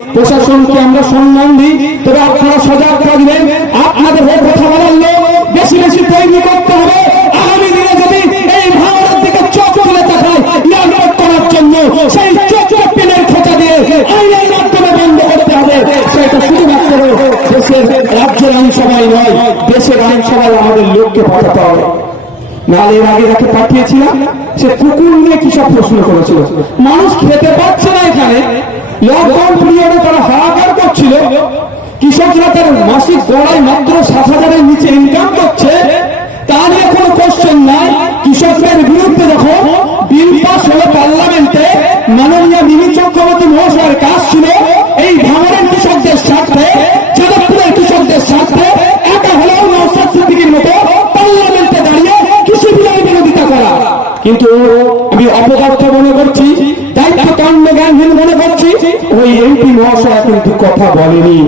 প্রশাসনকে আমরা সম্মান দিই, তবে আপনারা সজাগ থাকবেন। আপনাদের হয়ে কথা বলার লোক বেশি বেশি তৈরি করতে হবে। আগামী দিনে যদি এই ভাঙনের দিকে চোখ তুলে তাকায় নিয়ন্ত্রণ করার জন্য সেই চোখকে পেনের খোঁচা দিয়ে আইনের মাধ্যমে বন্ধ করতে হবে। সেটা শুধুমাত্র দেশের রাজ্যের আইনসভায় নয়, দেশের আইনসভায় আমাদের লোককে পাঠাতে হবে। নাহলে এর আগে যাকে পাঠিয়েছিলাম সে কুকুর নিয়ে কি সব প্রশ্ন করেছিল। মানুষ খেতে পাচ্ছে না। এখানে লকডাউন পিরিয়ডে তারা হাহাকার করছিল। কৃষকরা তার মাসিক গড়াই মাত্র 7,000-এর নিচে ইনকাম করছে, তা নিয়ে কোনো কোশ্চেন নাই। কৃষকদের বিরুদ্ধে যখন বিল পাস হলো পার্লামেন্টে, মাননীয় মিমি চক্রবর্তী মহাশয়ের কাজ ছিল এই ভাঙড়ের কৃষকদের স্বার্থে, যাদবপুরের কৃষকদের স্বার্থে একা হলেও নওশাদ সিদ্দিকীর মতো পার্লামেন্টে দাঁড়িয়ে কৃষি বিলের বিরোধিতা করা। কিন্তু আমি অপদার্থ মনে করছি, দায়িত্ব জ্ঞানহীন মনে করছি, ওই এমপি মহাশয় কিন্তু কথা বলেনি।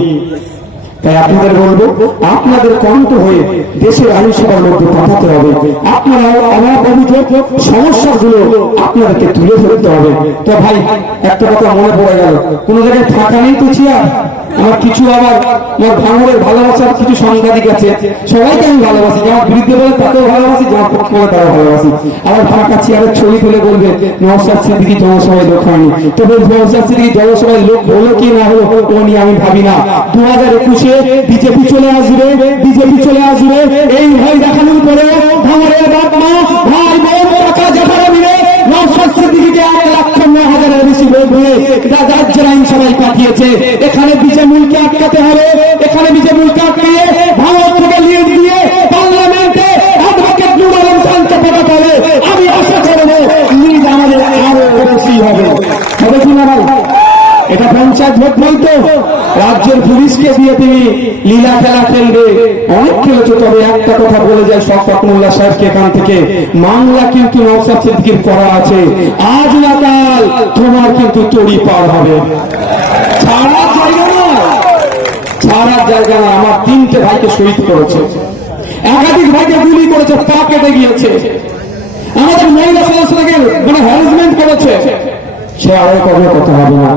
তাই আপনাদের বলবো, আপনাদের কণ্ঠ হয়ে দেশের আইনসভার মধ্যে পাঠাতে হবে। আপনারা আমার অভিযোগ সমস্যাগুলো আপনাদেরকে তুলে ধরতে হবে। তো ভাই একটা কথা মনে পড়ে গেল, কোন জায়গায় ফাঁকা নেই তো চেয়ার। আমার কিছু আমার ভাঙড়ের ভালোবাসার কিছু সাংবাদিক আছে, সবাইকে আমি ভালোবাসি। যারা বিরুদ্ধে বলে তাকেও ভালোবাসি, যারা পক্ষে বলে তারাও ভালোবাসি। আবার ফাঁকা চেয়ারের ছবি তুলে বলবে নওশাদ সিদ্দিকী জনসভায় লোক হয়নি। তবে নওশাদ সিদ্দিকী জনসভায় লোক হলো কি না হলো ও নিয়ে আমি ভাবি না। 2021-এ বিজেপি চলে আসবে, বিজেপি চলে আসবে, এই ভয় দেখানোর পরে ভাঙড়ের বাপ মা ভাই বোন টাকা যেখানে মিলে নওশাদ সিদ্দিকীকে 1,09,000-এর বেশি ভোট হয়ে রাজ্যের আইনসভায় পাঠিয়েছে। এখানে বিজেমুলকে আটকাতে হবে। এখানে বিজেমুলকে আটকিয়ে ভাঙড় থেকে লিড দিয়ে পার্লামেন্টে অ্যাডভোকেট নূর আলম খানকে পাঠাতে হবে। আমি আশা করবো লিড আমাদের আরো বেশি হবে। হবে কি না ভাই? এটা পঞ্চায়েত ভোট বলতো রাজ্যের পুলিশকে দিয়ে তিনি লীলা খেলা খেলবে, অনেক খেলেছে। তবে একটা কথা বলে যায় শওকত মোল্লা সাহেবকে এখান থেকে, মামলা কিন্তু নওশাদ সিদ্দিকীর করা আছে। আজ না কাল তোমার কিন্তু তড়ি পার হবে। ছাড়ার জায়গা নয়, ছাড়ার জায়গা নয়। আমার 3টে ভাইকে শহীদ করেছে, একাধিক ভাইকে গুলি করেছে, পা কেটে গিয়েছে, আমাদের মহিলা সদস্যকে হ্যারাসমেন্ট করেছে। সে আরো কথা হবে না।